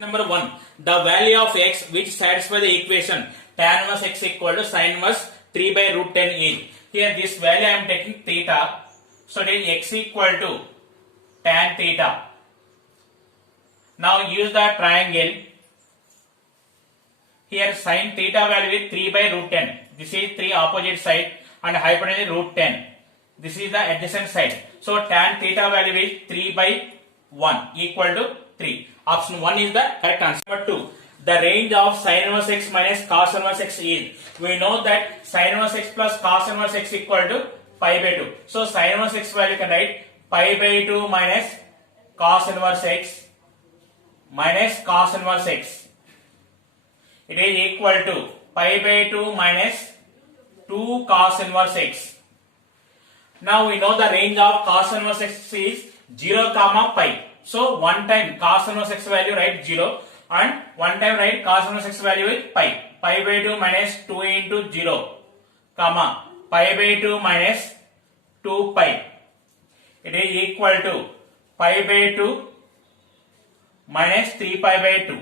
Number 1. The value of x which satisfies the equation tan inverse x equal to sin inverse 3 by root 10 is. Here this value I am taking theta. So it is x equal to tan theta. Now use the triangle. Here sin theta value is 3 by root 10. This is 3 opposite side and hypotenuse is root 10. This is the adjacent side. So tan theta value is 3 by 1 equal to 3. Option 1 is the correct answer. Number 2. The range of sin inverse x minus cos inverse x is. We know that sin inverse x plus cos inverse x equal to pi by 2. So sin inverse x value can write pi by 2 minus cos inverse x minus cos inverse x. It is equal to pi by 2 minus 2 cos inverse x. Now we know the range of cos inverse x is 0 comma pi. So one time cos inverse x value write 0 and one time write cos inverse x value is pi. Pi by 2 minus 2 into 0 comma pi by 2 minus 2 pi. It is equal to pi by 2 minus 3 pi by 2.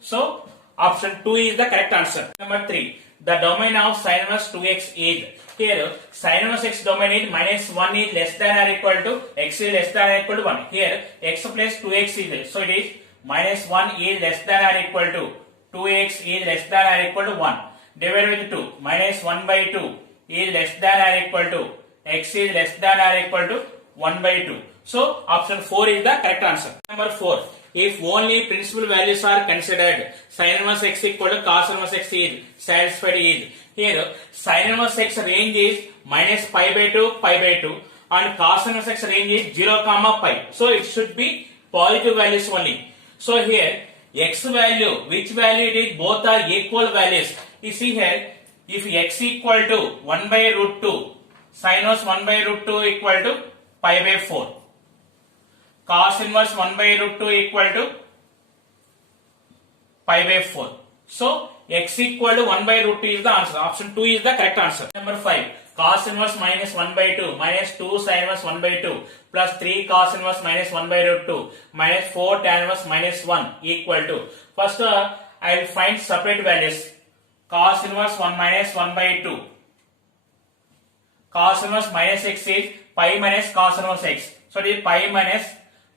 So option 2 is the correct answer. Number 3. The domain of sin inverse 2x is. Here sin inverse x domain is minus 1 is less than or equal to x is less than or equal to 1. Here x plus 2x is there. So it is minus 1 is less than or equal to 2x is less than or equal to 1. Divided with 2. Minus 1 by 2 is less than or equal to x is less than or equal to 1 by 2. So option 4 is the correct answer. Number 4. If only principal values are considered, sin inverse x equal to cos inverse x is satisfied is. Here sin inverse x range is minus pi by 2 and cos inverse x range is 0 comma pi. So it should be positive values only. So here x value, which value it is, both are equal values. You see here, if x equal to 1 by root 2, sin inverse 1 by root 2 equal to pi by 4. Cos inverse 1 by root 2 equal to pi by 4. So x equal to 1 by root 2 is the answer. Option 2 is the correct answer. Number 5. Cos inverse minus 1 by 2 minus 2 sin inverse 1 by 2 plus 3 cos inverse minus 1 by root 2 minus 4 tan inverse minus 1 equal to. First I will find separate values. Cos inverse 1 minus 1 by 2. Cos inverse minus x is pi minus cos inverse x. So it is pi minus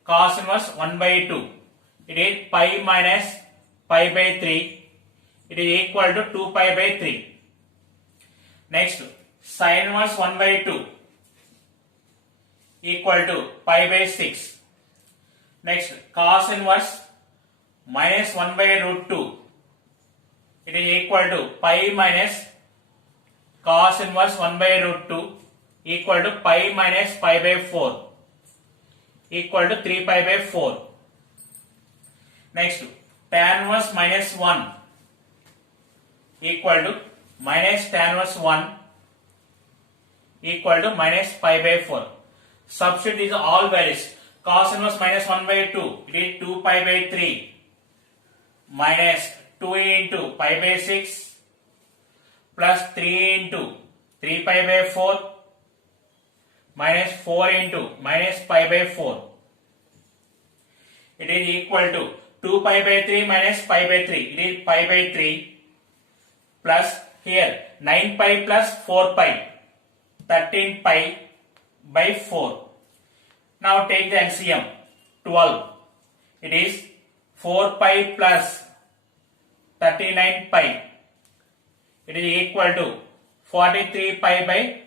cos inverse 1 by 2. It is pi minus pi by 3. It is equal to 2 pi by 3. Next, sin inverse 1 by 2 equal to pi by 6. Next, cos inverse minus 1 by root 2. It is equal to pi minus cos inverse 1 by root 2 equal to pi minus pi by 4 equal to 3 pi by 4. Next, tan inverse minus 1 equal to minus tan inverse 1 equal to minus pi by 4. Substitute these all values. Cos inverse minus 1 by 2, it is 2 pi by 3 minus 2 into pi by 6 plus 3 into 3 pi by 4 minus 4 into minus pi by 4. It is equal to 2 pi by 3 minus pi by 3. It is pi by 3 plus here 9 pi plus 4 pi. 13 pi by 4. Now take the LCM. 12. It is 4 pi plus 39 pi. It is equal to 43 pi by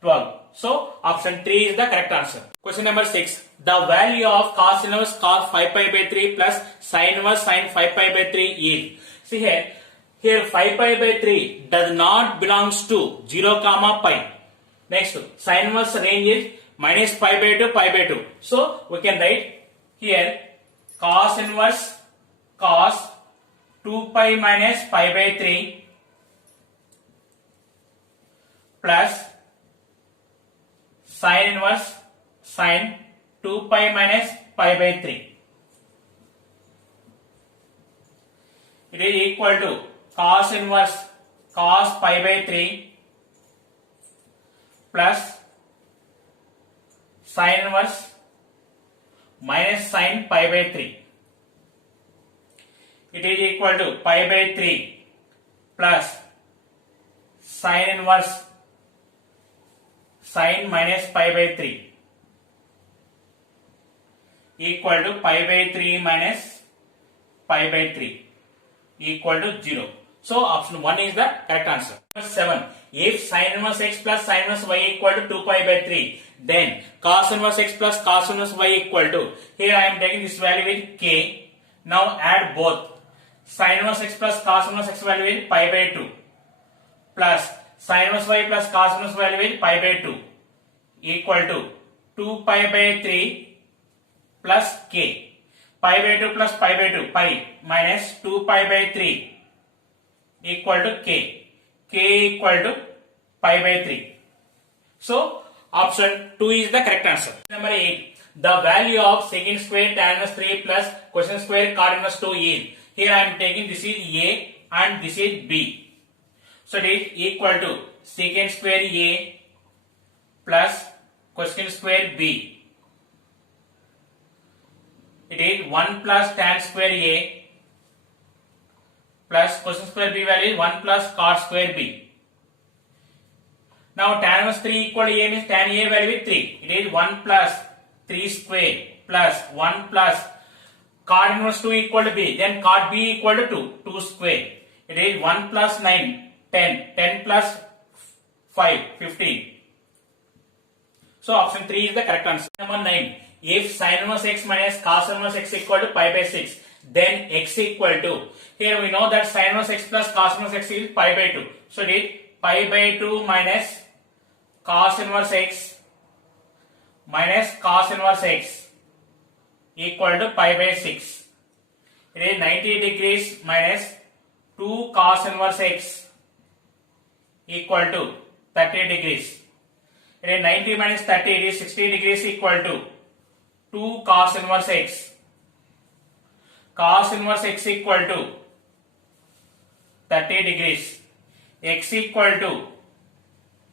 12. So option 3 is the correct answer. Question number 6. The value of cos inverse cos 5 pi by 3 plus sin inverse sin 5 pi by 3 is. See here 5 pi by 3 does not belongs to 0 comma pi. Next, sin inverse range is minus pi by 2 pi by 2. So we can write here cos inverse cos 2 pi minus pi by 3 plus sin inverse sin 2 pi minus pi by 3. It is equal to cos inverse cos pi by 3 plus sin inverse minus sin pi by 3. it is equal to pi by 3 plus sin inverse sin minus pi by 3 equal to pi by 3 minus pi by 3 equal to 0. So option 1 is the correct answer. Number 7. If sin inverse x plus sin inverse y equal to 2 pi by 3, then cos inverse x plus cos inverse y equal to, here I am taking this value with k. Now add both. Sin inverse x plus cos inverse x value with pi by 2 plus sin inverse y plus cos inverse value with pi by 2 equal to 2 pi by 3 plus k. Pi by 2 plus pi by 2, pi minus 2 pi by 3 equal to k. K equal to pi by 3. So option 2 is the correct answer. Number 8. The value of secant square tan inverse 3 plus cosine square cot inverse 2 is. Here I am taking this is A and this is B. So it is equal to secant square A plus cosine square B. It is 1 plus tan square A plus cosine square B value is 1 plus cot square B. Now tan inverse 3 equal to A means tan A value is 3. It is 1 plus 3 square plus 1 plus cot inverse 2 equal to B. Then cot B equal to 2. 2 square. It is 1 plus 9. 10. 10 plus 5. 15. So option 3 is the correct answer. Number 9. If sin inverse x minus cos inverse x equal to pi by 6, then x equal to, here we know that sin inverse x plus cos inverse x is pi by 2. So it is pi by 2 minus cos inverse x minus cos inverse x equal to pi by 6. It is 90 degrees minus 2 cos inverse x equal to 30 degrees. It is 90 minus 30, it is 60 degrees equal to 2 cos inverse x. Cos inverse x equal to 30 degrees. X equal to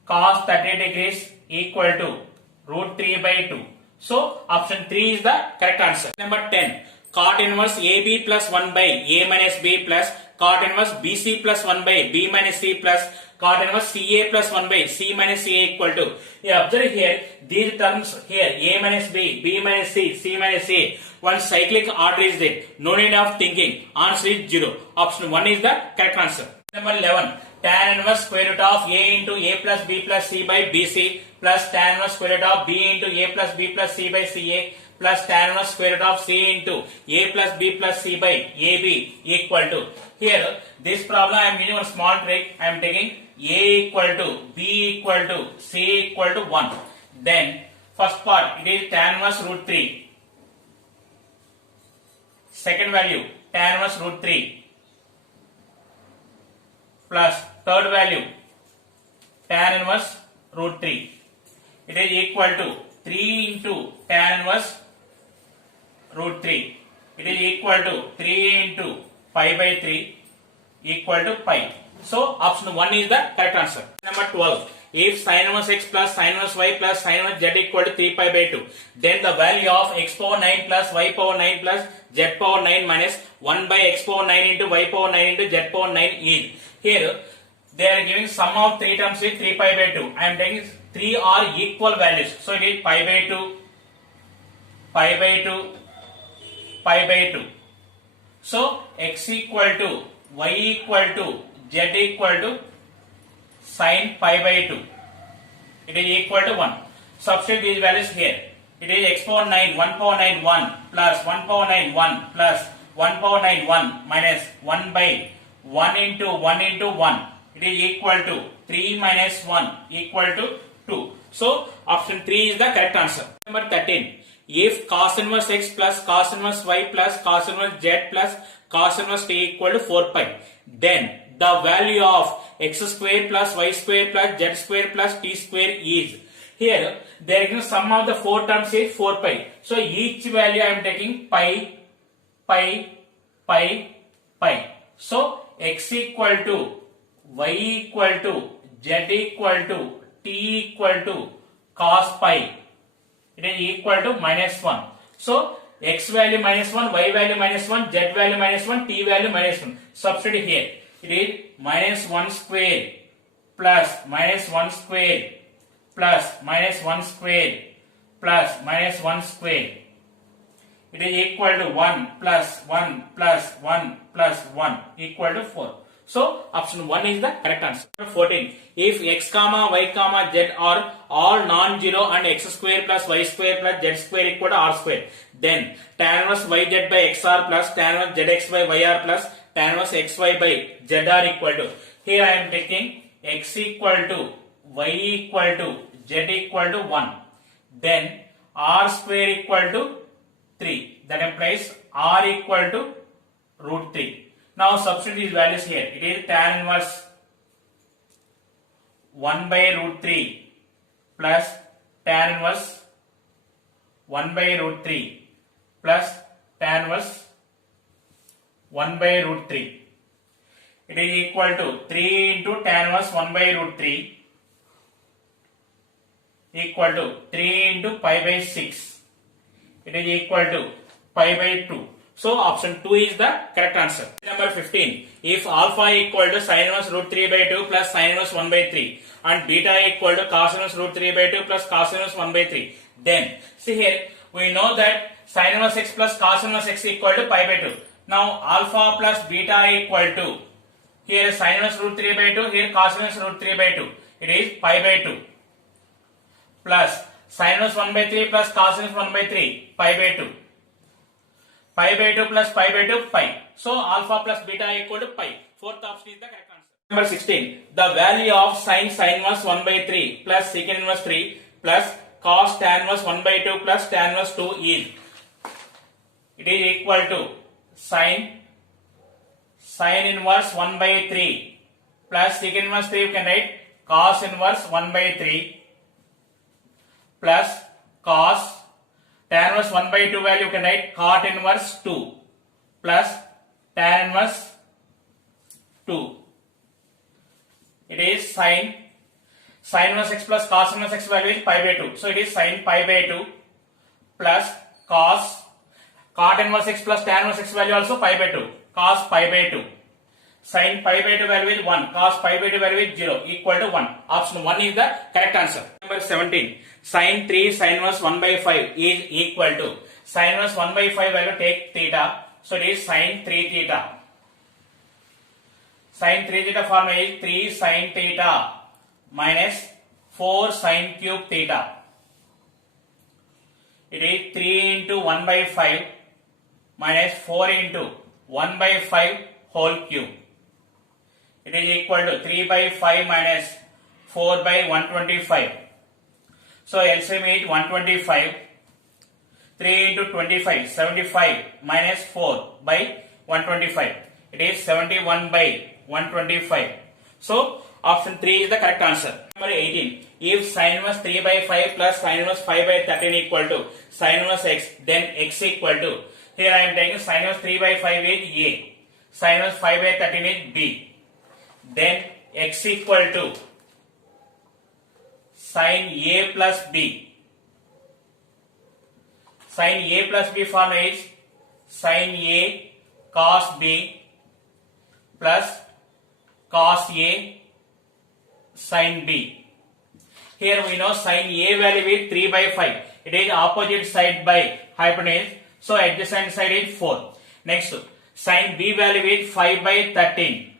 cos 30 degrees equal to root 3 by 2. So option 3 is the correct answer. Number 10. Cot inverse AB plus 1 by A minus B plus cot inverse BC plus 1 by B minus C plus cot inverse CA plus 1 by C minus CA equal to. Observe here these terms here A minus B, B minus C, C minus A. One cyclic order is there. No need of thinking. Answer is 0. Option 1 is the correct answer. Number 11. Tan inverse square root of A into A plus B plus C by BC plus tan inverse square root of B into A plus B plus C by CA plus tan inverse square root of C into A plus B plus C by AB equal to. Here this problem I am using one small trick. I am taking A equal to B equal to C equal to 1. Then first part it is tan inverse root 3. Second value tan inverse root 3 plus third value tan inverse root 3. It is equal to 3 into tan inverse root 3. It is equal to 3 into pi by 3 equal to pi. So option 1 is the correct answer. Number 12. If sin inverse x plus sin inverse y plus sin inverse z equal to 3 pi by 2, then the value of x power 9 plus y power 9 plus z power 9 minus 1 by x power 9 into y power 9 into z power 9 is. Here they are giving sum of 3 terms with 3 pi by 2. I am taking 3 are equal values. So it is pi by 2, pi by 2, pi by 2. So x equal to y equal to z equal to sin pi by 2. It is equal to 1. Substitute these values here. It is x power 9, 1 power 9, 1 plus 1 power 9, 1 plus 1 power 9, 1 minus 1 by 1 into 1. It is equal to 3 minus 1 equal to 2. So option 3 is the correct answer. Number 13. If cos inverse x plus cos inverse y plus cos inverse z plus cos inverse t equal to 4 pi, then the value of x square plus y square plus z square plus t square is. Here there is sum of the 4 terms is 4 pi. So each value I am taking pi, pi, pi, pi. So x equal to y equal to z equal to t equal to cos pi. It is equal to minus 1. So x value minus 1, y value minus 1, z value minus 1, t value minus 1. Substitute here. It is minus 1 square plus minus 1 square plus minus 1 square plus minus 1 square. It is equal to 1 plus 1 plus 1 plus 1 equal to 4. So option 1 is the correct answer. 14. If x comma y comma z are all non-zero and x square plus y square plus z square equal to r square, then tan inverse yz by xr plus tan inverse zx by yr plus tan inverse xy by zr equal to. Here I am taking x equal to y equal to z equal to 1. Then r square equal to 3. That implies r equal to root 3. Now substitute these values here. It is tan inverse 1 by root 3 plus tan inverse 1 by root 3 plus tan inverse 1 by root 3. It is equal to 3 into tan inverse 1 by root 3 equal to 3 into pi by 6. It is equal to pi by 2. So option 2 is the correct answer. Number 15. If alpha equal to sin inverse root 3 by 2 plus sin inverse 1 by 3 and beta equal to cos inverse root 3 by 2 plus cos inverse 1 by 3, then see here we know that sin inverse x plus cos inverse x equal to pi by 2. Now alpha plus beta equal to, here sin inverse root 3 by 2, here cos inverse root 3 by 2. It is pi by 2 plus sin inverse 1 by 3 plus cos inverse 1 by 3, pi by 2. Pi by 2 plus pi by 2, pi. So alpha plus beta equal to pi. Fourth option is the correct answer. Number 16. The value of sin inverse 1 by 3 plus secant inverse 3 plus cos tan inverse 1 by 2 plus tan inverse 2 is. It is equal to sin inverse 1 by 3 plus secant inverse 3, you can write cos inverse 1 by 3 plus cos tan inverse 1 by 2 value, you can write cot inverse 2 plus tan inverse 2. It is sin inverse x plus cos inverse x value is pi by 2. So it is sin pi by 2 plus cot inverse x plus tan inverse x value also pi by 2. Cos pi by 2. Sin pi by 2 value is 1. Cos pi by 2 value is 0 equal to 1. Option 1 is the correct answer. Number 17. Sin 3 sin inverse 1 by 5 is equal to sin inverse 1 by 5 value, take theta. So it is sin 3 theta. Sin 3 theta formula is 3 sin theta minus 4 sin cube theta. It is 3 into 1 by 5 minus 4 into 1 by 5 whole cube. It is equal to 3 by 5 minus 4 by 125. So LCM is 125. 3 into 25, 75 minus 4 by 125. It is 71 by 125. So option 3 is the correct answer. Number 18. If sin inverse 3 by 5 plus sin inverse 5 by 13 equal to sin inverse x, then x equal to, here I am taking sin inverse 3 by 5 is A, sin inverse 5 by 13 is B. Then x equal to sin A plus B. Sin A plus B formula is sin A cos B plus cos A sin B. Here we know sin A value is 3 by 5. It is opposite side by hypotenuse. So adjacent side is 4. Next, sin B value is 5 by 13.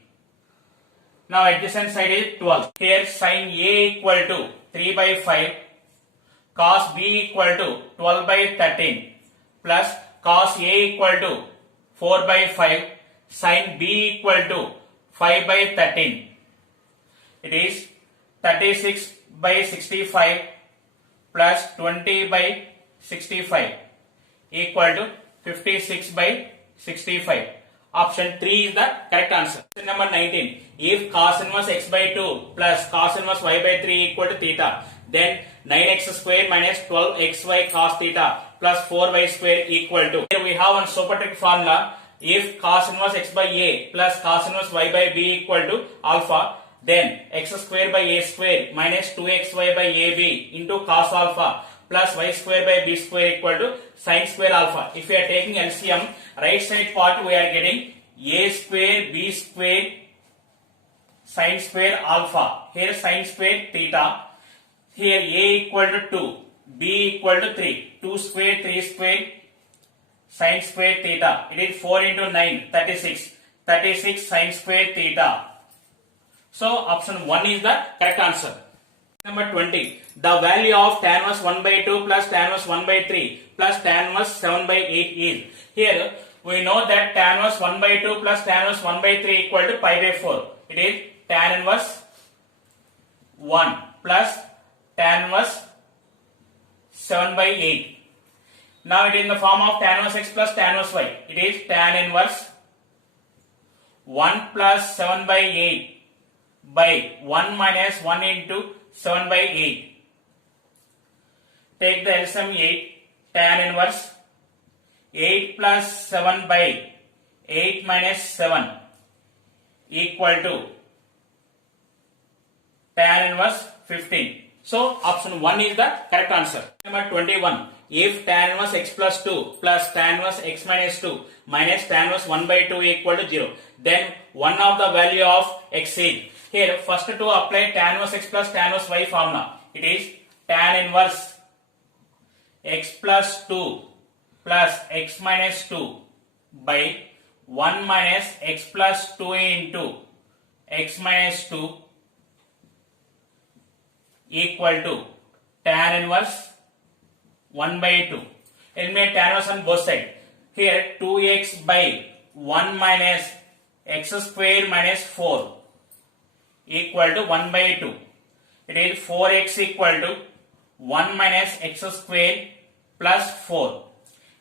Now adjacent side is 12. Here sin A equal to 3 by 5. Cos B equal to 12 by 13 plus cos A equal to 4 by 5, sin B equal to 5 by 13. It is 36 by 65 plus 20 by 65 equal to 56 by 65. Option 3 is the correct answer. Number 19. If cos inverse x by 2 plus cos inverse y by 3 equal to theta, then 9x square minus 12xy cos theta plus 4y square equal to. Here we have one supertrick formula. If cos inverse x by a plus cos inverse y by b equal to alpha, then x square by a square minus 2xy by ab into cos alpha plus y square by b square equal to sin square alpha. If we are taking LCM, right side part we are getting a square b square sin square alpha. Here sin square theta. Here a equal to 2, b equal to 3. 2 square, 3 square, sin square theta. It is 4 into 9, 36. 36 sin square theta. So option 1 is the correct answer. Number 20. The value of tan inverse 1 by 2 plus tan inverse 1 by 3 plus tan inverse 7 by 8 is. Here we know that tan inverse 1 by 2 plus tan inverse 1 by 3 equal to pi by 4. It is tan inverse 1 plus tan inverse 7 by 8. Now it is in the form of tan inverse x plus tan inverse y. It is tan inverse 1 plus 7 by 8 by 1 minus 1 into 7 by 8. Take the LCM 8, tan inverse 8 plus 7 by 8 minus 7 equal to tan inverse 15. So option 1 is the correct answer. Number 21. If tan inverse x plus 2 plus tan inverse x minus 2 minus tan inverse 1 by 2 equal to 0, then one of the value of x is. Here first to apply tan inverse x plus tan inverse y formula. It is tan inverse x plus 2 plus x minus 2 by 1 minus x plus 2 into x minus 2 equal to tan inverse 1 by 2. Eliminate tan inverse on both sides. Here 2x by 1 minus x square minus 4 equal to 1 by 2. It is 4x equal to 1 minus x square plus 4.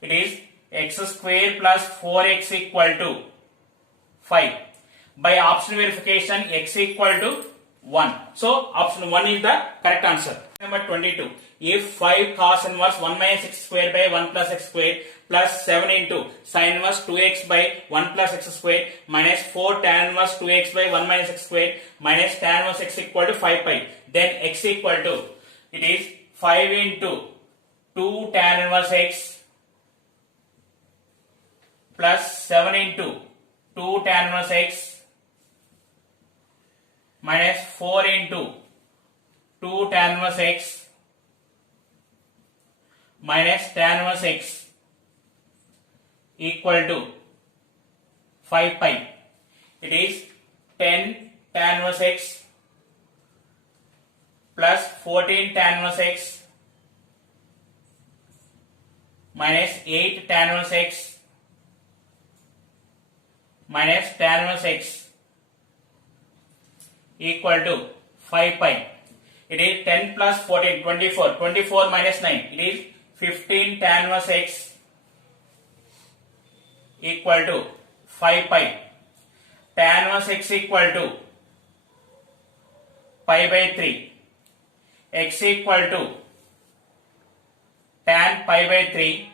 It is x square plus 4x equal to 5. By option verification, x equal to 1. So option 1 is the correct answer. Number 22. If 5 cos inverse 1 minus x square by 1 plus x square plus 7 into sin inverse 2x by 1 plus x square minus 4 tan inverse 2x by 1 minus x square minus tan inverse x equal to 5 pi, then x equal to, it is 5 into 2 tan inverse x plus 7 into 2 tan inverse x minus 4 into 2 tan inverse x minus tan inverse x equal to 5 pi. It is 10 tan inverse x plus 14 tan inverse x minus 8 tan inverse x minus tan inverse x equal to 5 pi. It is 10 plus 14, 24. 24 minus 9. It is 15 tan inverse x equal to 5 pi. Tan inverse x equal to pi by 3. X equal to tan pi by 3.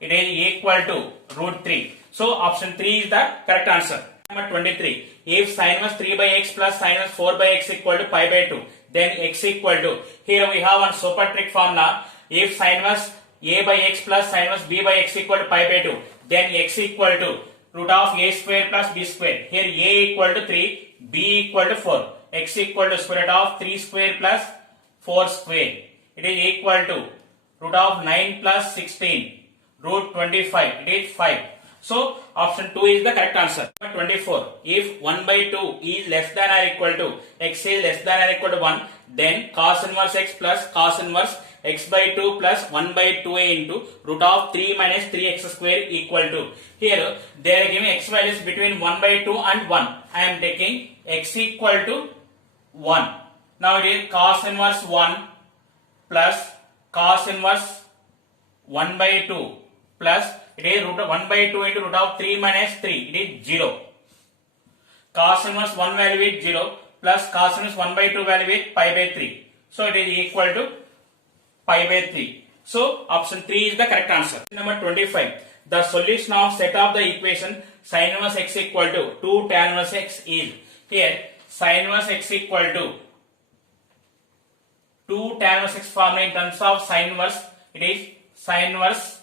It is equal to root 3. So option 3 is the correct answer. Number 23. If sin inverse 3 by x plus sin inverse 4 by x equal to pi by 2, then x equal to, here we have one super trick formula. If sin inverse a by x plus sin inverse b by x equal to pi by 2, then x equal to root of a square plus b square. Here a equal to 3, b equal to 4, x equal to square root of 3 square plus 4 square. It is equal to root of 9 plus 16, root 25. It is 5. So option 2 is the correct answer. Number 24. If 1 by 2 is less than or equal to x is less than or equal to 1, then cos inverse x plus cos inverse x by 2 plus 1 by 2a into root of 3 minus 3x square equal to. Here they are giving x values between 1 by 2 and 1. I am taking x equal to 1. Now it is cos inverse 1 plus cos inverse 1 by 2 plus, it is root of 1 by 2 into root of 3 minus 3. It is 0. Cos inverse 1 value is 0 plus cos inverse 1 by 2 value is pi by 3. So it is equal to pi by 3. So option 3 is the correct answer. Number 25. The solution of set of the equation sin inverse x equal to 2 tan inverse x is. Here sin inverse x equal to 2 tan inverse x formula in terms of sin inverse. It is sin inverse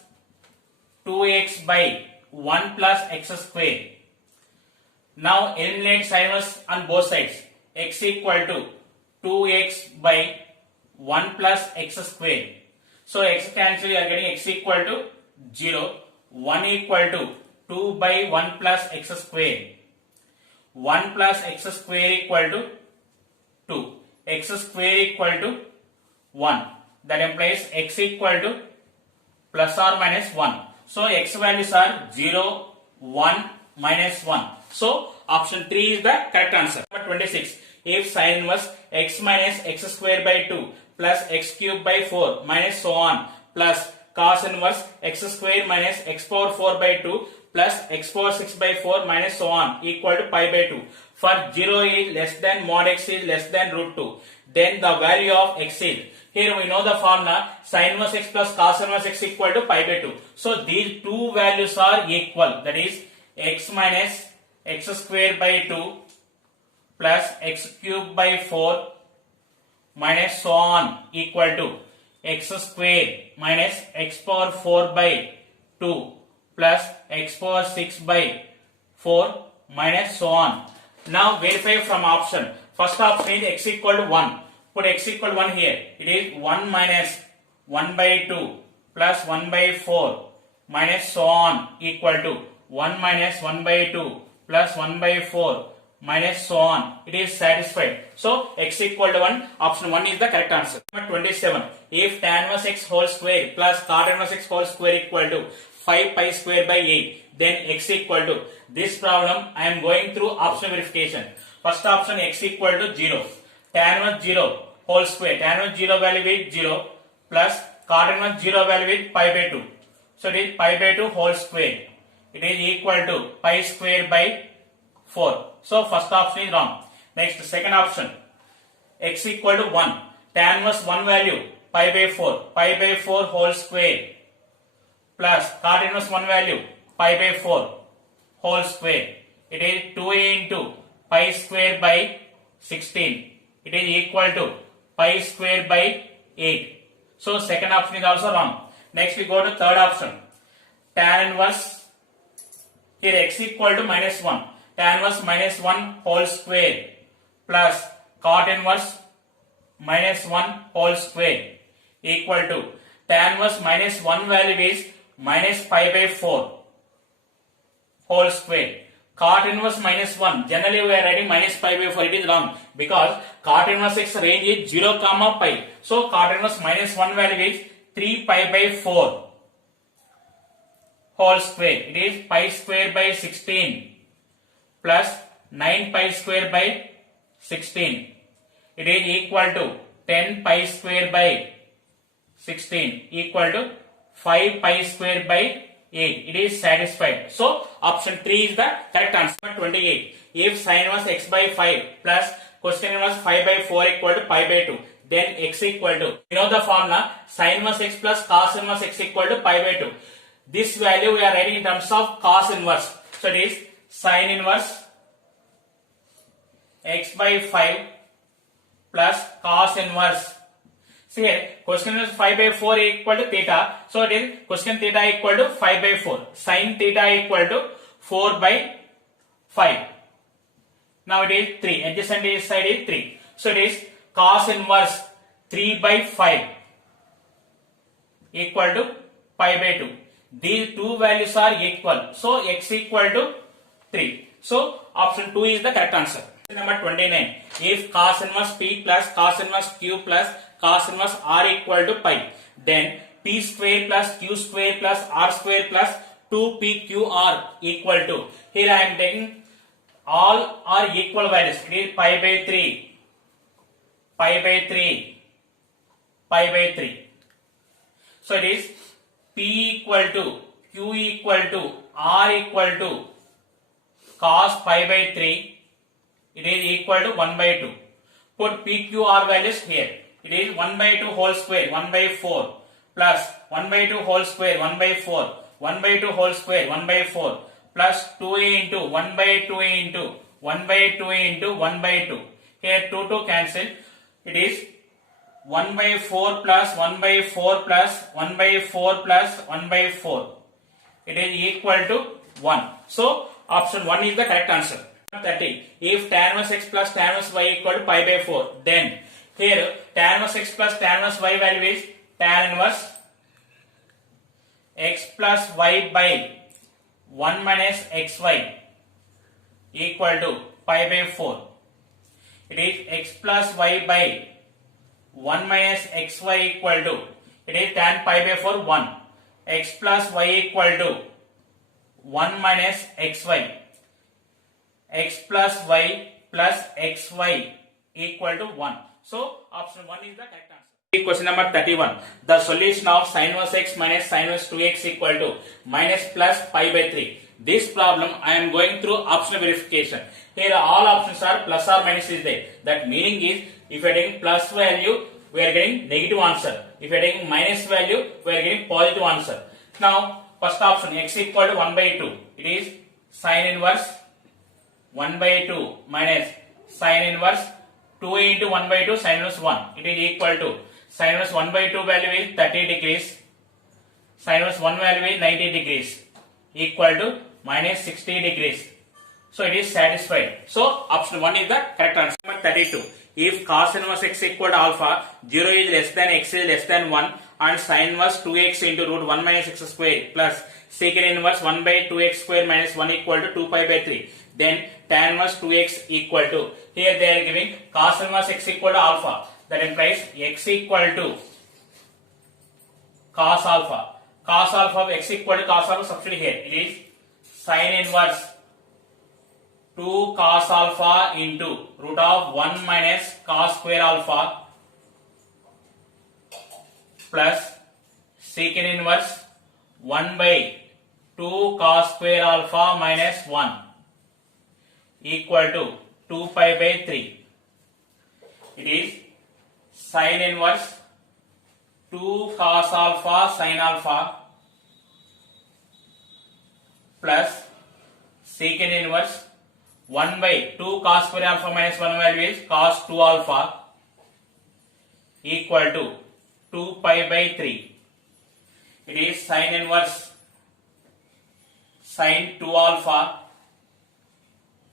2x by 1 plus x square. Now eliminate sin inverse on both sides. X equal to 2x by 1 plus x square. So x cancel, you are getting x equal to 0. 1 equal to 2 by 1 plus x square. 1 plus x square equal to 2. X square equal to 1. That implies x equal to plus or minus 1. So x values are 0, 1, minus 1. So option 3 is the correct answer. Number 26. If sin inverse x minus x square by 2 plus x cube by 4 minus so on plus cos inverse x square minus x power 4 by 2 plus x power 6 by 4 minus so on equal to pi by 2. For 0 is less than mod x is less than root 2. Then the value of x is, here we know the formula, sin inverse x plus cos inverse x equal to pi by 2. So these two values are equal. That is x minus x square by 2 plus x cube by 4 minus so on equal to x square minus x power 4 by 2 plus x power 6 by 4 minus so on. Now verify from option. First option is x equal to 1. Put x equal to 1 here. It is 1 minus 1 by 2 plus 1 by 4 minus so on equal to 1 minus 1 by 2 plus 1 by 4 minus so on. It is satisfied. So x equal to 1. Option 1 is the correct answer. Number 27. If tan inverse x whole square plus cot inverse x whole square equal to 5 pi square by 8, then x equal to, this problem I am going through option verification. First option x equal to 0. Tan inverse 0 whole square. Tan inverse 0 value with 0 plus cot inverse 0 value with pi by 2. So it is pi by 2 whole square. It is equal to pi square by 4. So first option is wrong. Next, second option, x equal to 1. Tan inverse 1 value pi by 4. Pi by 4 whole square plus cot inverse 1 value pi by 4 whole square. It is 2a into pi square by 16. It is equal to pi square by 8. So second option is also wrong. Next we go to third option. Tan inverse, here x equal to minus 1. Tan inverse minus 1 whole square plus cot inverse minus 1 whole square equal to tan inverse minus 1 value is minus pi by 4 whole square. Cot inverse minus 1. Generally we are writing minus pi by 4. It is wrong because cot inverse x range is 0 comma pi. So cot inverse minus 1 value is 3 pi by 4 whole square. It is pi square by 16 plus 9 pi square by 16. It is equal to 10 pi square by 16 equal to 5 pi square by 8. It is satisfied. So option 3 is the correct answer. 28. If sin inverse x by 5 plus cosine inverse 5 by 4 equal to pi by 2, then x equal to, you know the formula, sin inverse x plus cos inverse x equal to pi by 2. This value we are writing in terms of cos inverse. So it is sin inverse x by 5 plus cos inverse. See here, cosine inverse 5 by 4 equal to theta. So it is cosine theta equal to 5 by 4. Sin theta equal to 4 by 5. Now it is 3. Adjacent side is 3. So it is cos inverse 3 by 5 equal to pi by 2. These two values are equal. So x equal to 3. So option 2 is the correct answer. Number 29. If cos inverse p plus cos inverse q plus cos inverse r equal to pi, then p square plus q square plus r square plus 2pqr equal to, here I am taking all are equal values. It is pi by 3, pi by 3, pi by 3. So it is p equal to q equal to r equal to cos pi by 3. It is equal to 1 by 2. Put PQR values here. It is 1 by 2 whole square, 1 by 4 plus 1 by 2 whole square, 1 by 4, 1 by 2 whole square, 1 by 4 plus 2a into 1 by 2a into 1 by 2a into 1 by 2. Here 2 cancel. It is 1 by 4 plus 1 by 4 plus 1 by 4 plus 1 by 4. It is equal to 1. So option 1 is the correct answer. 30. If tan inverse x plus tan inverse y equal to pi by 4, then here tan inverse x plus tan inverse y value is tan inverse x plus y by 1 minus xy equal to pi by 4. It is x plus y by 1 minus xy equal to, it is tan pi by 4 1. X plus y equal to 1 minus xy. X plus y plus xy equal to 1. So option 1 is the correct answer. Question number 31. The solution of sin inverse x minus sin inverse 2x equal to minus plus pi by 3. This problem I am going through optional verification. Here all options are plus or minus is there. That meaning is if you are getting plus value, we are getting negative answer. If you are getting minus value, we are getting positive answer. Now first option x equal to 1 by 2. It is sin inverse 1 by 2 minus sin inverse 2 into 1 by 2 sin inverse 1. It is equal to sin inverse 1 by 2 value is 30 degrees. Sin inverse 1 value is 90 degrees. Equal to minus 60 degrees. So it is satisfied. So option 1 is the correct answer. Number 32. If cos inverse x equal to alpha, 0 is less than x is less than 1 and sin inverse 2x into root 1 minus x square plus secant inverse 1 by 2x square minus 1 equal to 2 pi by 3. Then tan inverse 2x equal to, here they are giving cos inverse x equal to alpha. That implies x equal to cos alpha. Cos alpha of x equal to cos alpha, substitute here. It is sin inverse 2 cos alpha into root of 1 minus cos square alpha plus secant inverse 1 by 2 cos square alpha minus 1 equal to 2 pi by 3. It is sin inverse 2 cos alpha sin alpha plus secant inverse 1 by 2 cos square alpha minus 1 value is cos 2 alpha equal to 2 pi by 3. It is sin inverse sin 2 alpha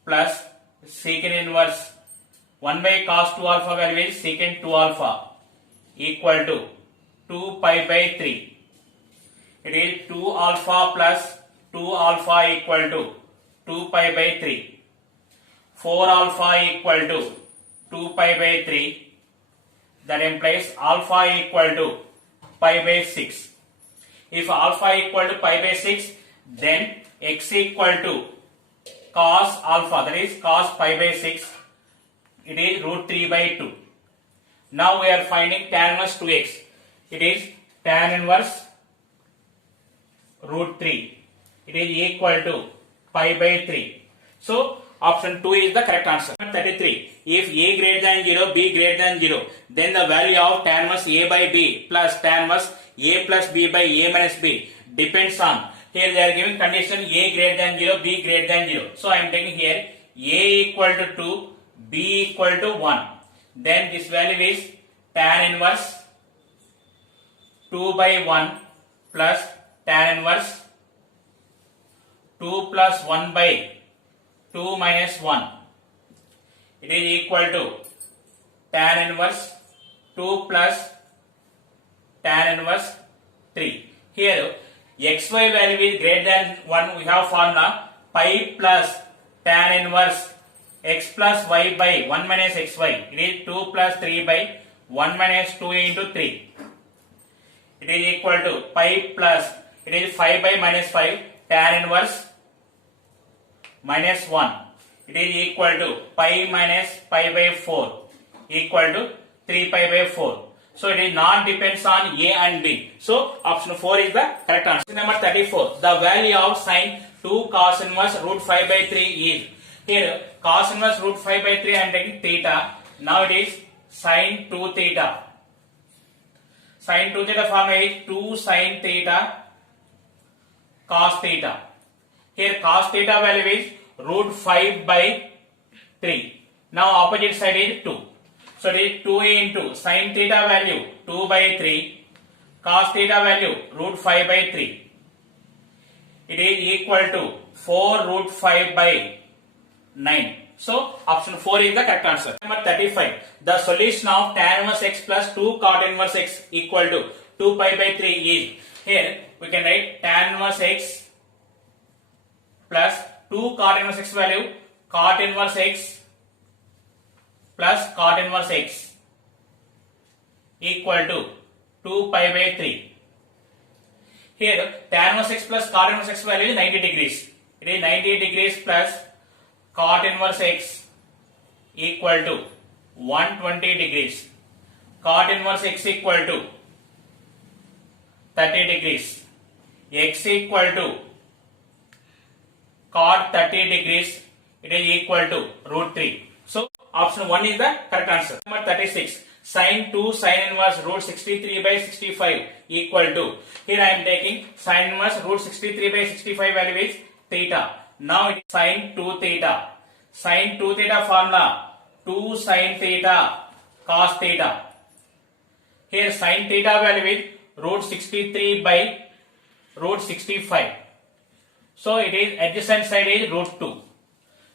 plus secant inverse 1 by cos 2 alpha value is secant 2 alpha equal to 2 pi by 3. It is 2 alpha plus 2 alpha equal to 2 pi by 3. 4 alpha equal to 2 pi by 3. That implies alpha equal to pi by 6. If alpha equal to pi by 6, then x equal to cos alpha, that is cos pi by 6. It is root 3 by 2. Now we are finding tan inverse 2x. It is tan inverse root 3. It is equal to pi by 3. So option 2 is the correct answer. 33. If a greater than 0, b greater than 0, then the value of tan inverse a by b plus tan inverse a plus b by a minus b depends on, here they are giving condition a greater than 0, b greater than 0. So I am taking here a equal to 2, b equal to 1. Then this value is tan inverse 2 by 1 plus tan inverse 2 plus 1 by 2 minus 1. It is equal to tan inverse 2 plus tan inverse 3. Here xy value is greater than 1. We have formula pi plus tan inverse x plus y by 1 minus xy. It is 2 plus 3 by 1 minus 2 into 3. It is equal to pi plus, it is 5 by minus 5 tan inverse minus 1. It is equal to pi minus pi by 4 equal to 3 pi by 4. So it is not depends on a and b. So option 4 is the correct answer. Number 34. The value of sin 2 cos inverse root 5 by 3 is, here cos inverse root 5 by 3 I am taking theta. Now it is sin 2 theta. Sin 2 theta formula is 2 sin theta cos theta. Here cos theta value is root 5 by 3. Now opposite side is 2. So it is 2 into sin theta value 2 by 3, cos theta value root 5 by 3. It is equal to 4 root 5 by 9. So option 4 is the correct answer. Number 35. The solution of tan inverse x plus 2 cot inverse x equal to 2 pi by 3 is, here we can write tan inverse x plus 2 cot inverse x value, cot inverse x plus cot inverse x equal to 2 pi by 3. Here tan inverse x plus cot inverse x value is 90 degrees. It is 90 degrees plus cot inverse x equal to 120 degrees. Cot inverse x equal to 30 degrees. X equal to cot 30 degrees. It is equal to root 3. So option 1 is the correct answer. Number 36. Sin 2 sin inverse root 63 by 65 equal to, here I am taking sin inverse root 63 by 65 value is theta. Now it is sin 2 theta. Sin 2 theta formula 2 sin theta cos theta. Here sin theta value is root 63 by root 65. So it is adjacent side is root 2.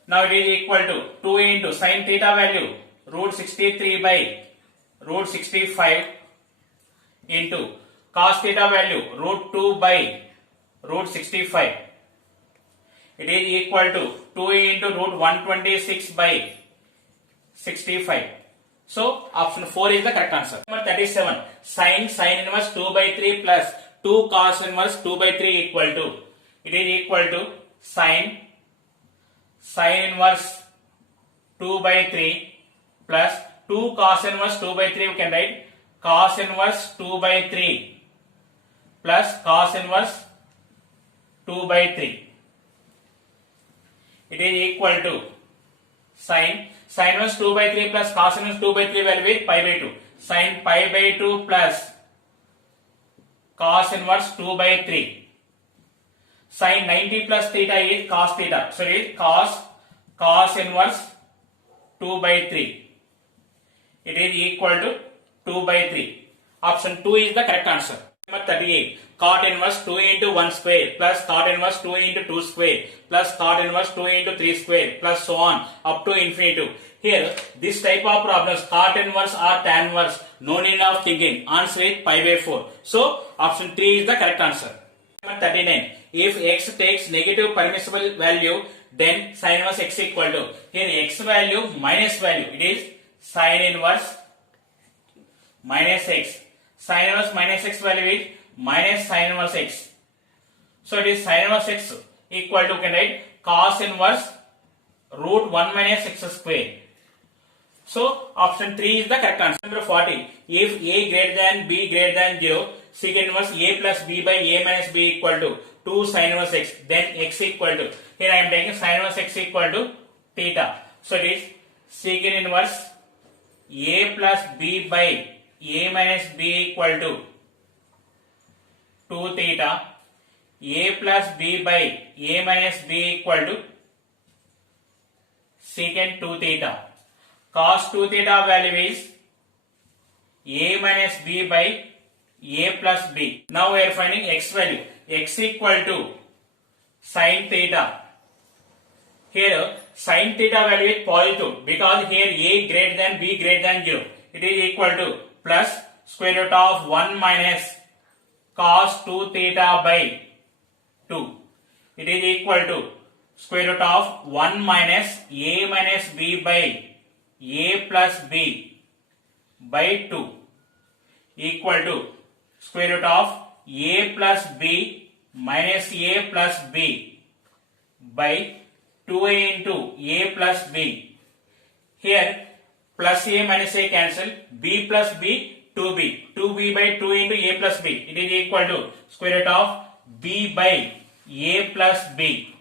Now it is equal to 2 into sin theta value root 63 by root 65 into cos theta value root 2 by root 65. It is equal to 2 into root 126 by 65. So option 4 is the correct answer. Number 37. Sin inverse 2 by 3 plus 2 cos inverse 2 by 3 equal to, it is equal to sin inverse 2 by 3 plus 2 cos inverse 2 by 3, we can write cos inverse 2 by 3 plus cos inverse 2 by 3. It is equal to sin inverse 2 by 3 plus cos inverse 2 by 3 value is pi by 2. Sin pi by 2 plus cos inverse 2 by 3. Sin 90 plus theta is cos theta. So it is cos inverse 2 by 3. It is equal to 2 by 3. Option 2 is the correct answer. Number 38. Cot inverse 2 into 1 square plus cot inverse 2 into 2 square plus cot inverse 2 into 3 square plus so on up to infinity. Here this type of problems, cot inverse or tan inverse, no need of thinking. Answer is pi by 4. So option 3 is the correct answer. Number 39. If x takes negative permissible value, then sin inverse x equal to, here x value minus value, it is sin inverse minus x. Sin inverse minus x value is minus sin inverse x. So it is sin inverse x equal to, can write cos inverse root 1 minus x square. So option 3 is the correct answer. Number 40. If a greater than b greater than 0, secant inverse a plus b by a minus b equal to 2 sin inverse x, then x equal to, here I am taking sin inverse x equal to theta. So it is secant inverse a plus b by a minus b equal to 2 theta. A plus b by a minus b equal to secant 2 theta. Cos 2 theta value is a minus b by a plus b. Now we are finding x value. X equal to sin theta. Here sin theta value is positive because here a greater than b greater than 0. It is equal to plus square root of 1 minus cos 2 theta by 2. It is equal to square root of 1 minus a minus b by a plus b by 2 equal to square root of a plus b minus a plus b by 2a into a plus b. Here plus a minus a cancel, b plus b 2b. 2b by 2 into a plus b. It is equal to square root of b by a plus b.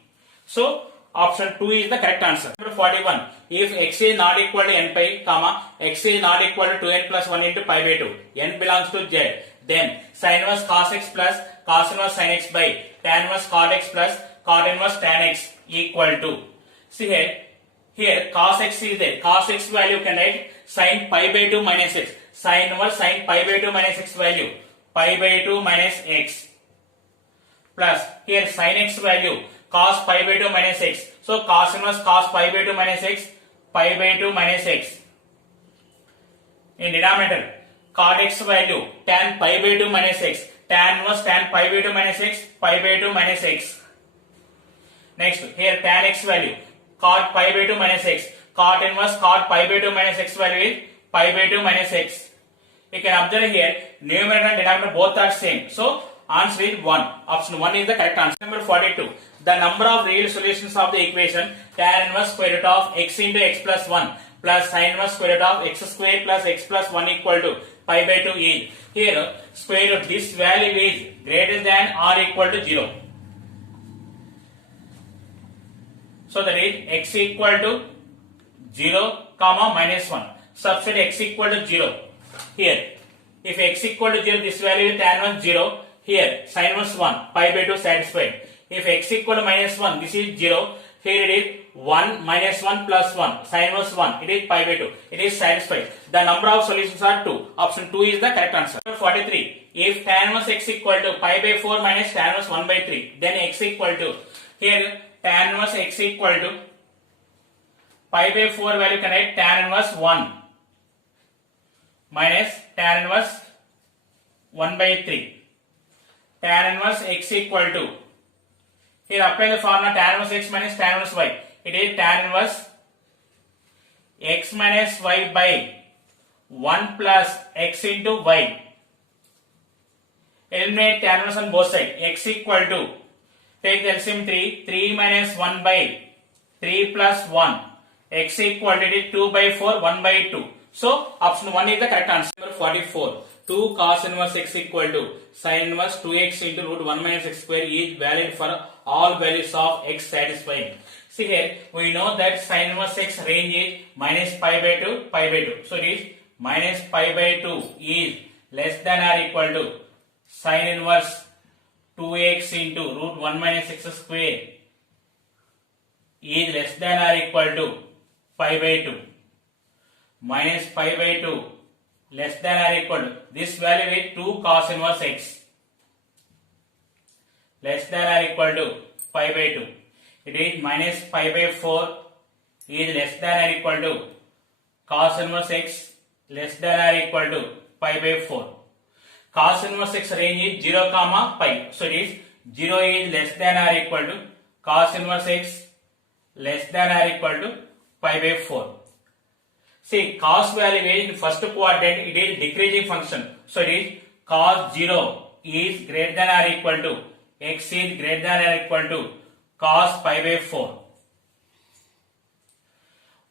So option 2 is the correct answer. Number 41. If x is not equal to n pi, comma, x is not equal to 2n plus 1 into pi by 2, n belongs to z, then sin inverse cos x plus cos inverse sin x by tan inverse cot x plus cot inverse tan x equal to, see here cos x is there, cos x value can write sin pi by 2 minus x. Sin inverse sin pi by 2 minus x value. Pi by 2 minus x. Plus here sin x value cos pi by 2 minus x. So cos inverse cos pi by 2 minus x. Pi by 2 minus x. In denominator, cot x value tan pi by 2 minus x. Tan inverse tan pi by 2 minus x. Pi by 2 minus x. Next, here tan x value cot pi by 2 minus x. Cot inverse cot pi by 2 minus x value is pi by 2 minus x. You can observe here numerator and denominator both are same. So answer is 1. Option 1 is the correct answer. Number 42. The number of real solutions of the equation tan inverse square root of x into x plus 1 plus sin inverse square root of x square plus x plus 1 equal to pi by 2 is. Here square root this value is greater than or equal to 0. So that is x equal to 0 comma minus 1. Substitute x equal to 0. Here if x equal to 0 this value is tan inverse 0. Here sin inverse 1 pi by 2 satisfied. If x equal to minus 1 this is 0. Here it is 1 minus 1 plus 1 sin inverse 1 it is pi by 2. It is satisfied. The number of solutions are 2. Option 2 is the correct answer. 43. If tan inverse x equal to pi by 4 minus tan inverse 1 by 3 then x equal to here tan inverse x equal to pi by 4 value connect tan inverse 1 minus tan inverse 1 by 3. Tan inverse x equal to here apply the formula tan inverse x minus tan inverse y. It is tan inverse x minus y by 1 plus x into y. Eliminate tan inverse on both sides. X equal to take the LCM 3. 3 minus 1 by 3 plus 1. X equal to it is 2 by 4 1 by 2. So option 1 is the correct answer. Number 44. 2 cos inverse x equal to sin inverse 2x into root 1 minus x square is valid for all values of x satisfying. See here, we know that sin inverse x range is minus pi by 2, pi by 2. So it is minus pi by 2 is less than or equal to sin inverse 2x into root 1 minus x square is less than or equal to pi by 2. Minus pi by 2 less than or equal to this value is 2 cos inverse x less than or equal to pi by 2. It is minus pi by 4 is less than or equal to cos inverse x less than or equal to pi by 4. Cos inverse x range is 0 comma pi. So it is 0 is less than or equal to cos inverse x less than or equal to pi by 4. See, cos value is in first quadrant, it is decreasing function. So it is cos 0 is greater than or equal to x is greater than or equal to cos pi by 4.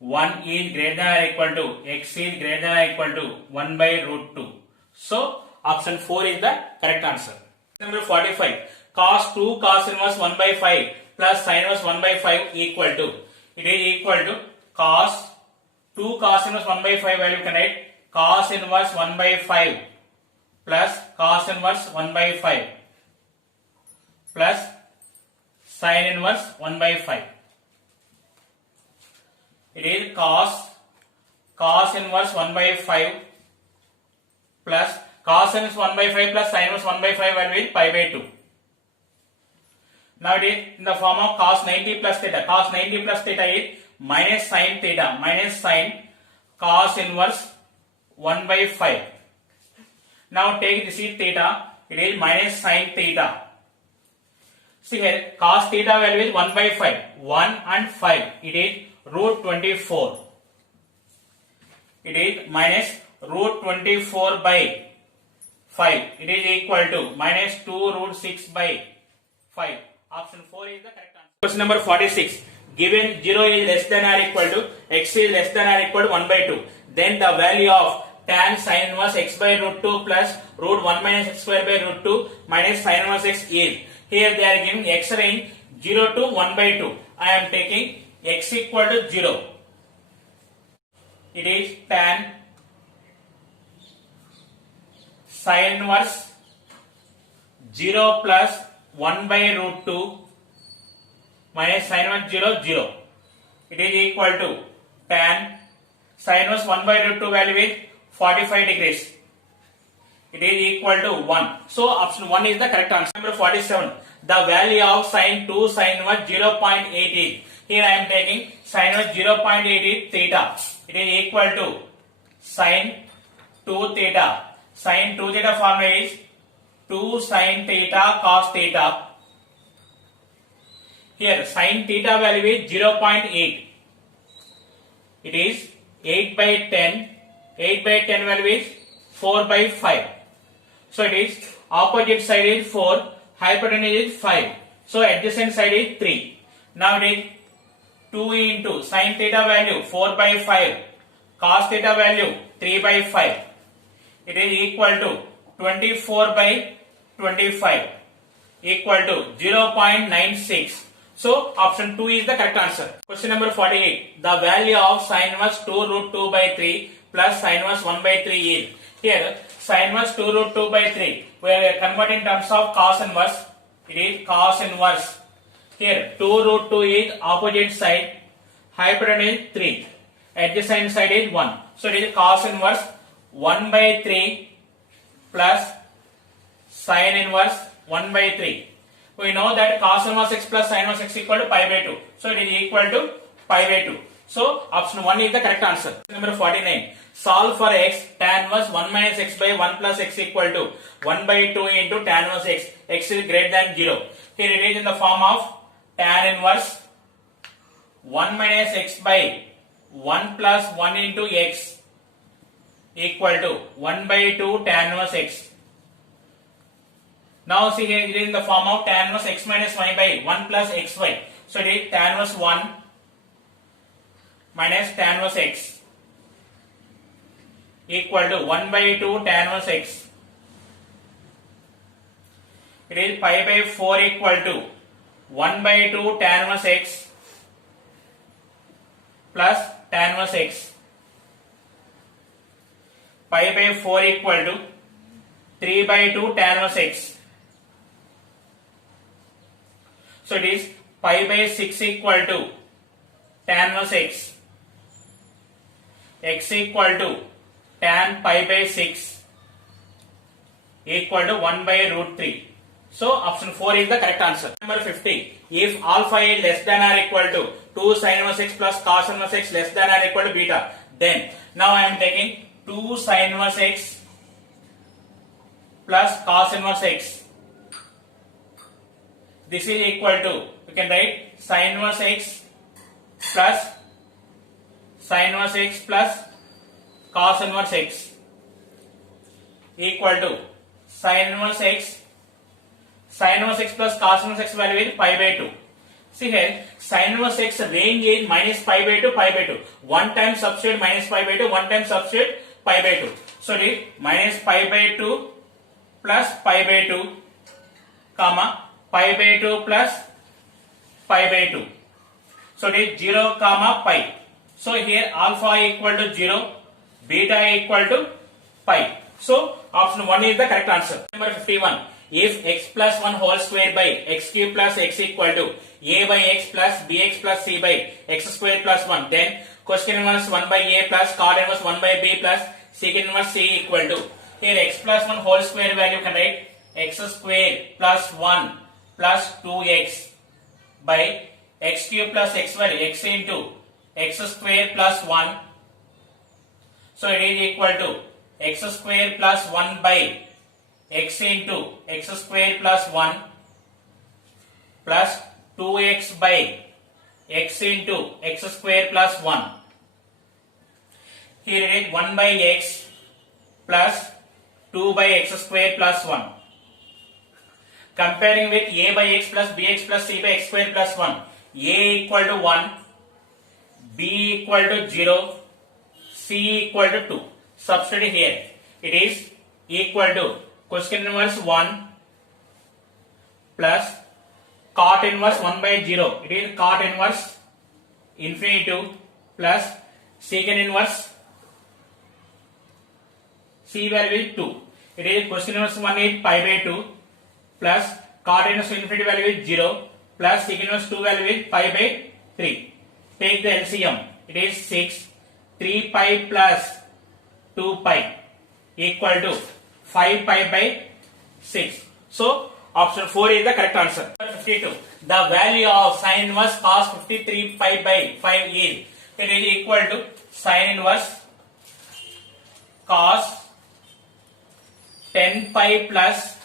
1 is greater than or equal to x is greater than or equal to 1 by root 2. So option 4 is the correct answer. Number 45. Cos 2 cos inverse 1 by 5 plus sin inverse 1 by 5 equal to. It is equal to cos 2 cos inverse 1 by 5 value connect cos inverse 1 by 5 plus cos inverse 1 by 5 plus sin inverse 1 by 5. It is cos inverse 1 by 5 plus cos inverse 1 by 5 plus sin inverse 1 by 5 value is pi by 2. Now it is in the form of cos 90 plus theta. Cos 90 plus theta is minus sin theta minus sin cos inverse 1 by 5. Now take this is theta, it is minus sin theta. See here, cos theta value is 1 by 5. 1 and 5, it is root 24. It is minus root 24 by 5. It is equal to minus 2 root 6 by 5. Option 4 is the correct answer. Question number 46. Given 0 is less than or equal to x is less than or equal to 1 by 2, then the value of tan sin inverse x by root 2 plus root 1 minus x square by root 2 minus sin inverse x is. Here they are giving x range 0 to 1 by 2. I am taking x equal to 0. It is tan sin inverse 0 plus 1 by root 2 minus sin inverse 0, 0. It is equal to tan Sin inverse 1 by root 2 value is 45 degrees. It is equal to 1. So option 1 is the correct answer. Number 47. The value of sin 2 sin inverse 0.8 is. Here I am taking sin inverse 0.8 is theta. It is equal to sin 2 theta. Sin 2 theta formula is 2 sin theta cos theta. Here sin theta value is 0.8. It is 8 by 10. 8 by 10 value is 4 by 5. So it is opposite side is 4, hypotenuse is 5. So adjacent side is 3. Now it is 2 into sin theta value 4 by 5, cos theta value 3 by 5. It is equal to 24 by 25 equal to 0.96. So option 2 is the correct answer. Question number 48. The value of sin inverse 2 root 2 by 3 plus sin inverse 1 by 3 is. Here sin inverse 2 root 2 by 3. We are converting in terms of cos inverse. It is cos inverse. Here 2 root 2 is opposite side. Hypotenuse 3. Adjacent side is 1. So it is cos inverse 1 by 3 plus sin inverse 1 by 3. We know that cos inverse x plus sin inverse x equal to pi by 2. So it is equal to pi by 2. So option 1 is the correct answer. Number 49. Solve for x tan inverse 1 minus x by 1 plus x equal to 1 by 2 into tan inverse x. X is greater than 0. Here it is in the form of tan inverse 1 minus x by 1 plus 1 into x equal to 1 by 2 tan inverse x. Now see here it is in the form of tan inverse x minus y by 1 plus xy. So it is tan inverse 1 minus tan inverse x equal to 1 by 2 tan inverse x. It is pi by 4 equal to 1 by 2 tan inverse x plus tan inverse x. Pi by 4 equal to 3 by 2 tan inverse x. So it is pi by 6 equal to tan inverse x. X equal to tan pi by 6 equal to 1 by root 3. So option 4 is the correct answer. Number 50. If alpha is less than or equal to 2 sin inverse x plus cos inverse x less than or equal to beta, then now I am taking 2 sin inverse x plus cos inverse x. This is equal to, you can write sin inverse x plus sin inverse x plus cos inverse x equal to sin inverse x. Sin inverse x plus cos inverse x value is pi by 2. See here, sin inverse x range is minus pi by 2, pi by 2. One time substitute minus pi by 2, one time substitute pi by 2. So it is minus pi by 2 plus pi by 2, comma, pi by 2 plus pi by 2. So it is 0, comma, pi. So here alpha equal to 0, beta equal to pi. So option 1 is the correct answer. Number 51. If x plus 1 whole square by x cube plus x equal to a by x plus bx plus c by x square plus 1, then cosecant inverse 1 by a plus cot inverse 1 by b plus secant inverse c equal to. Here x plus 1 whole square value can write x square plus 1 plus 2x by x cube plus x value x into x square plus 1. So it is equal to x square plus 1 by x into x square plus 1 plus 2x by x into x square plus 1. Here it is 1 by x plus 2 by x square plus 1. Comparing with a by x plus bx plus c by x square plus 1. A equal to 1, b equal to 0, c equal to 2. Substitute here. It is equal to cosecant inverse 1 plus cot inverse 1 by 0. It is cot inverse infinitive plus secant inverse c value is 2. It is cosecant inverse 1 is pi by 2 plus cot inverse infinitive value is 0 plus secant inverse 2 value is pi by 3. Take the LCM. It is 6. 3 pi plus 2 pi equal to 5 pi by 6. So option 4 is the correct answer. 52. The value of sin inverse cos 53 pi by 5 is, it is equal to sin inverse cos 10 pi plus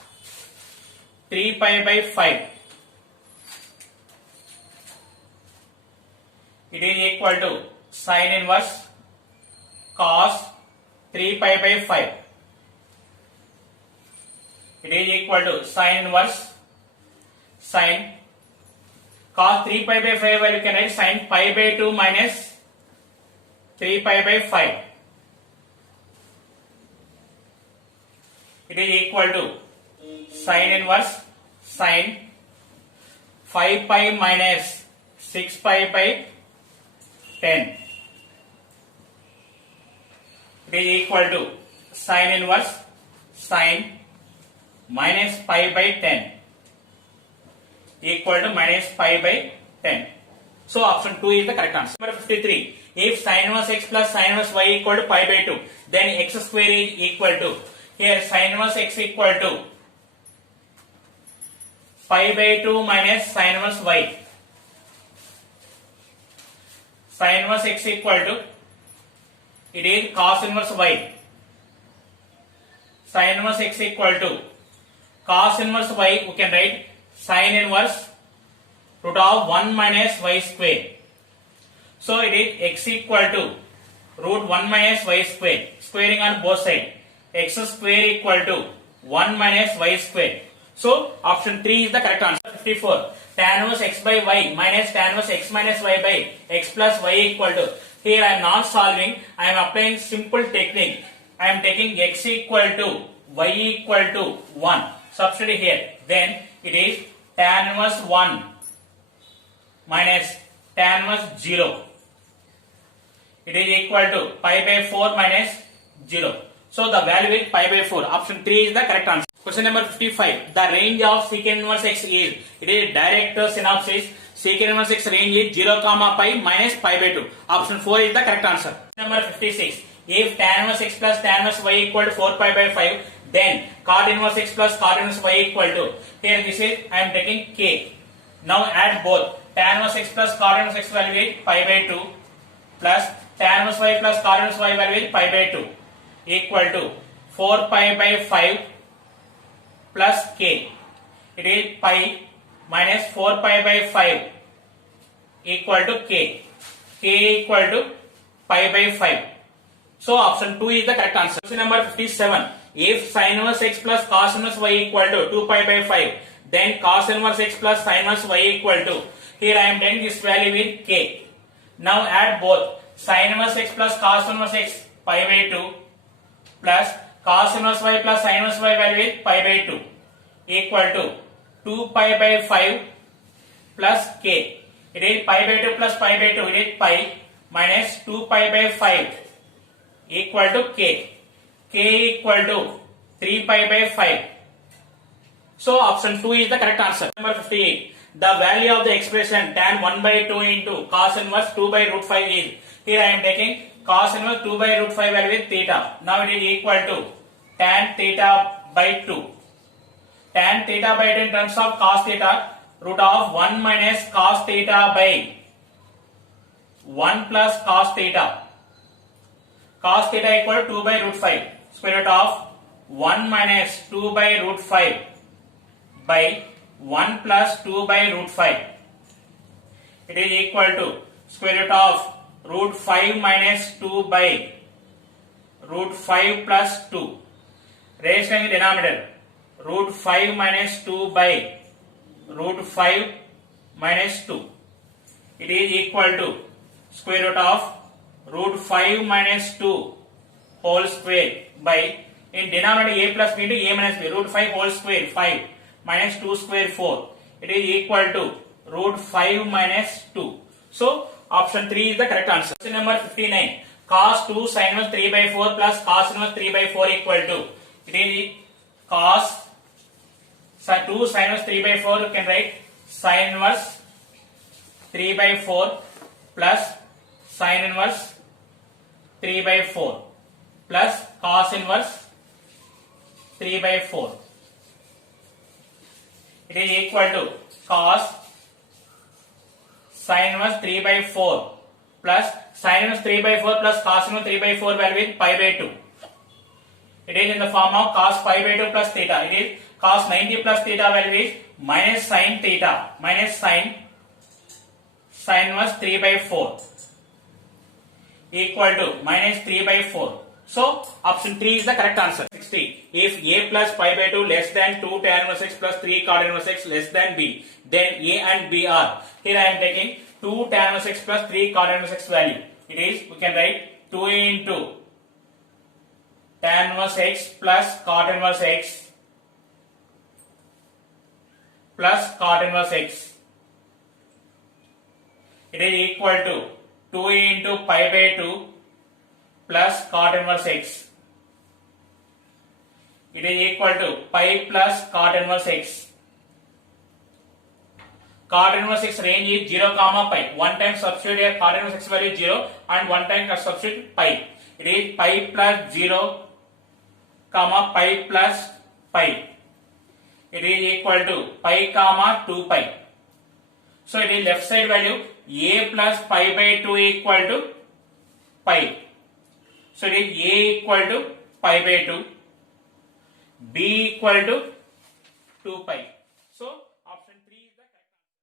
3 pi by 5. It is equal to sin inverse cos 3 pi by 5. It is equal to sin inverse sin cos 3 pi by 5, where you can write sin pi by 2 minus 3 pi by 5. It is equal to sin inverse sin 5 pi minus 6 pi by 10. It is equal to sin inverse sin minus pi by 10 equal to minus pi by 10. So option 2 is the correct answer. Number 53. If sin inverse x plus sin inverse y equal to pi by 2, then x square is equal to, here sin inverse x equal to pi by 2 minus sin inverse y. Sin inverse x equal to, it is cos inverse y. Sin inverse x equal to cos inverse y, we can write sin inverse root of 1 minus y square. So it is x equal to root 1 minus y square, squaring on both sides. X square equal to 1 minus y square. So option 3 is the correct answer. 54. Tan inverse x by y minus tan inverse x minus y by x plus y equal to, here I am not solving, I am applying simple technique. I am taking x equal to y equal to 1. Substitute here. Then it is tan inverse 1 minus tan inverse 0. It is equal to pi by 4 minus 0. So the value is pi by 4. Option 3 is the correct answer. Question number 55. The range of secant inverse x is, it is direct synopsis. Secant inverse x range is 0 comma pi minus pi by 2. Option 4 is the correct answer. Number 56. If tan inverse x plus tan inverse y equal to 4 pi by 5, then cot inverse x plus cot inverse y equal to, here this is, I am taking k. Now add both. Tan inverse x plus cot inverse x value is pi by 2 plus tan inverse y plus cot inverse y value is pi by 2 equal to 4 pi by 5 plus k. It is pi minus 4 pi by 5 equal to k. K equal to pi by 5. So option 2 is the correct answer. Question number 57. If sin inverse x plus cos inverse y equal to 2 pi by 5, then cos inverse x plus sin inverse y equal to, here I am taking this value with k. Now add both. Sin inverse x plus cos inverse x pi by 2 plus cos inverse y plus sin inverse y value is pi by 2 equal to 2 pi by 5 plus k. It is pi by 2 plus pi by 2. It is pi minus 2 pi by 5 equal to k. K equal to 3 pi by 5. So option 2 is the correct answer. Number 58. The value of the expression tan 1 by 2 into cos inverse 2 by root 5 is, here I am taking cos inverse 2 by root 5 value with theta. Now it is equal to tan theta by 2. Tan theta by 2 in terms of cos theta, root of 1 minus cos theta by 1 plus cos theta. Cos theta equal to 2 by root 5. Square root of 1 minus 2 by root 5 by 1 plus 2 by root 5. It is equal to square root of root 5 minus 2 by root 5 plus 2. Raised in the denominator. Root 5 minus 2 by root 5 minus 2. It is equal to square root of root 5 minus 2 whole square by, in denominator a plus b into a minus b, root 5 whole square 5 minus 2 square 4. It is equal to root 5 minus 2. So option 3 is the correct answer. Question number 59. Cos 2 sin inverse 3 by 4 plus cos inverse 3 by 4 equal to, it is cos 2 sin inverse 3 by 4, you can write sin inverse 3 by 4 plus sin inverse 3 by 4 plus cos inverse 3 by 4. It is equal to cos sin inverse 3 by 4 plus sin inverse 3 by 4 plus cos inverse 3 by 4 value is pi by 2. It is in the form of cos pi by 2 plus theta. It is cos 90 plus theta value is minus sin theta minus sin inverse 3 by 4 equal to minus 3 by 4. So option 3 is the correct answer. 60. If a plus pi by 2 less than 2 tan inverse x plus 3 cot inverse x less than b, then a and b are. Here I am taking 2 tan inverse x plus 3 cot inverse x value. It is, we can write 2 into tan inverse x plus cot inverse x plus cot inverse x. It is equal to 2 into pi by 2 plus cot inverse x. It is equal to pi plus cot inverse x. Cot inverse x range is 0 comma pi. One time substitute here cot inverse x value is 0 and one time substitute pi. It is pi plus 0 comma pi plus pi. It is equal to pi comma 2 pi. So it is left side value a plus pi by 2 equal to pi. So it is a equal to pi by 2, b equal to 2 pi. So